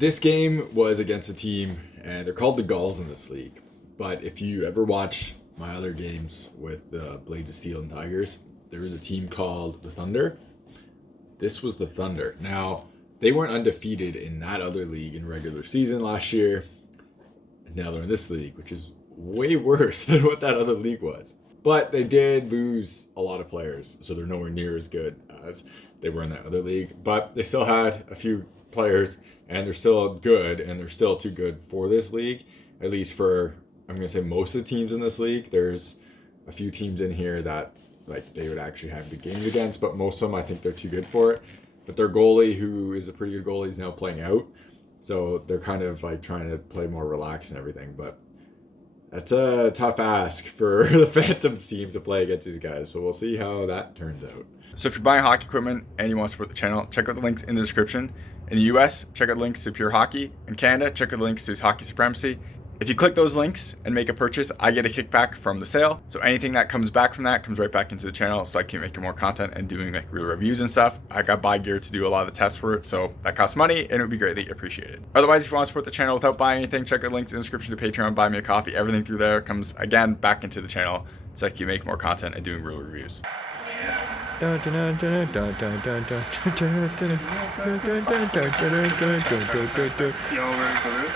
This game was against a team, and they're called the Gulls in this league. But if you ever watch my other games with the Blades of Steel and Tigers, there was a team called the Thunder. This was the Thunder. Now, they weren't undefeated in that other league in regular season last year. Now they're in this league, which is way worse than what that other league was. But they did lose a lot of players, so they're nowhere near as good as they were in that other league. But they still had a few players, and they're still good, and they're still too good for this league, at least for, I'm going to say, most of the teams in this league. There's a few teams in here that like they would actually have good games against, but most of them I think they're too good for it. But their goalie, who is a pretty good goalie, is now playing out, so they're kind of like trying to play more relaxed and everything. But that's a tough ask for the Phantoms team to play against these guys, so we'll see how that turns out. So if you're buying hockey equipment and you want to support the channel, check out the links in the description. In the US, check out links to Pure Hockey. In Canada, check out the links to Hockey Supremacy. If you click those links and make a purchase, I get a kickback from the sale. So anything that comes back from that comes right back into the channel, so I can make more content and doing like real reviews and stuff. I got buy gear to do a lot of the tests for it, so that costs money and it would be greatly appreciated. Otherwise, if you want to support the channel without buying anything, check out links in the description to Patreon, buy me a coffee. Everything through there comes again back into the channel, so I can make more content and doing real reviews. Y'all ready for this?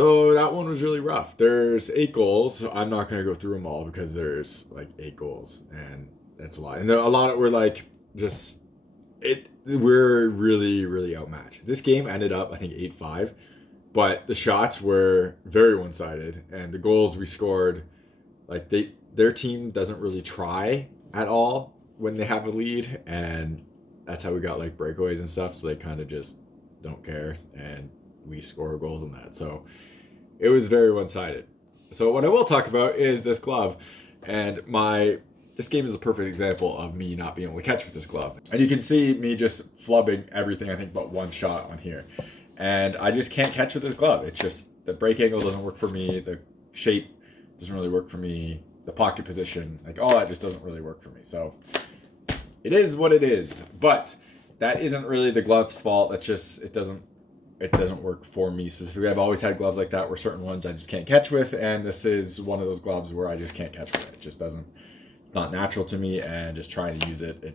So that one was really rough. There's 8 goals. So I'm not going to go through them all because there's like 8 goals, and that's a lot. And a lot of were like just it. We're really, really outmatched. This game ended up, I think, 8-5, but the shots were very one-sided, and the goals we scored, like their team doesn't really try at all when they have a lead, and that's how we got like breakaways and stuff. So they kind of just don't care, and we score goals on that. So it was very one-sided. So what I will talk about is this glove, and this game is a perfect example of me not being able to catch with this glove. And you can see me just flubbing everything, I think, but one shot on here. And I just can't catch with this glove. It's just the break angle doesn't work for me. The shape doesn't really work for me. The pocket position, like all that just doesn't really work for me. So it is what it is. But that isn't really the glove's fault. That's just, it doesn't work for me specifically. I've always had gloves like that where certain ones I just can't catch with, and this is one of those gloves where I just can't catch with it. It just doesn't, not natural to me, and just trying to use it,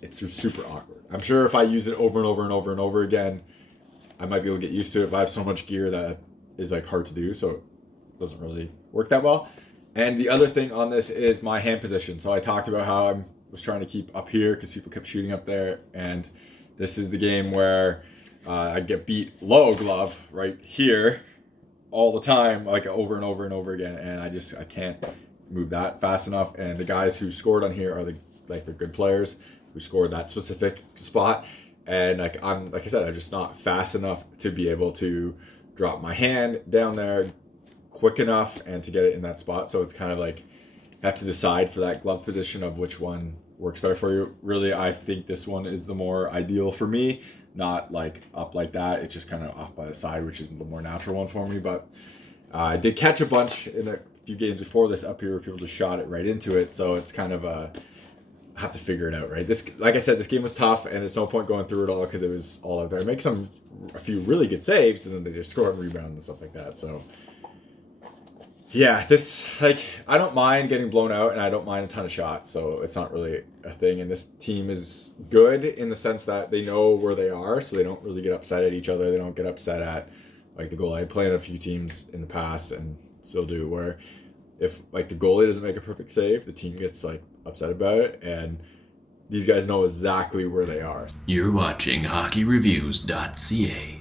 it's super awkward. I'm sure if I use it over and over and over and over again, I might be able to get used to it, but I have so much gear that is like hard to do, so it doesn't really work that well. And the other thing on this is my hand position. So I talked about how I was trying to keep up here because people kept shooting up there, and this is the game where I get beat low glove right here all the time, like over and over and over again, and I can't move that fast enough. And the guys who scored on here are the good players who scored that specific spot, and like I said, I'm just not fast enough to be able to drop my hand down there quick enough and to get it in that spot. So it's kind of like you have to decide for that glove position of which one works better for you. Really, I think this one is the more ideal for me, not like up like that. It's just kind of off by the side, which is the more natural one for me. But I did catch a bunch in a few games before this up here where people just shot it right into it. So it's kind of I have to figure it out, right? This, like I said, this game was tough, and there's no point going through it all because it was all out there. I make a few really good saves, and then they just score and rebound and stuff like that. So yeah, this, like, I don't mind getting blown out, and I don't mind a ton of shots, so it's not really a thing. And this team is good in the sense that they know where they are, so they don't really get upset at each other. They don't get upset at like the goalie. I played on a few teams in the past and still do, where if like the goalie doesn't make a perfect save, the team gets like upset about it, and these guys know exactly where they are. You're watching HockeyReviews.ca.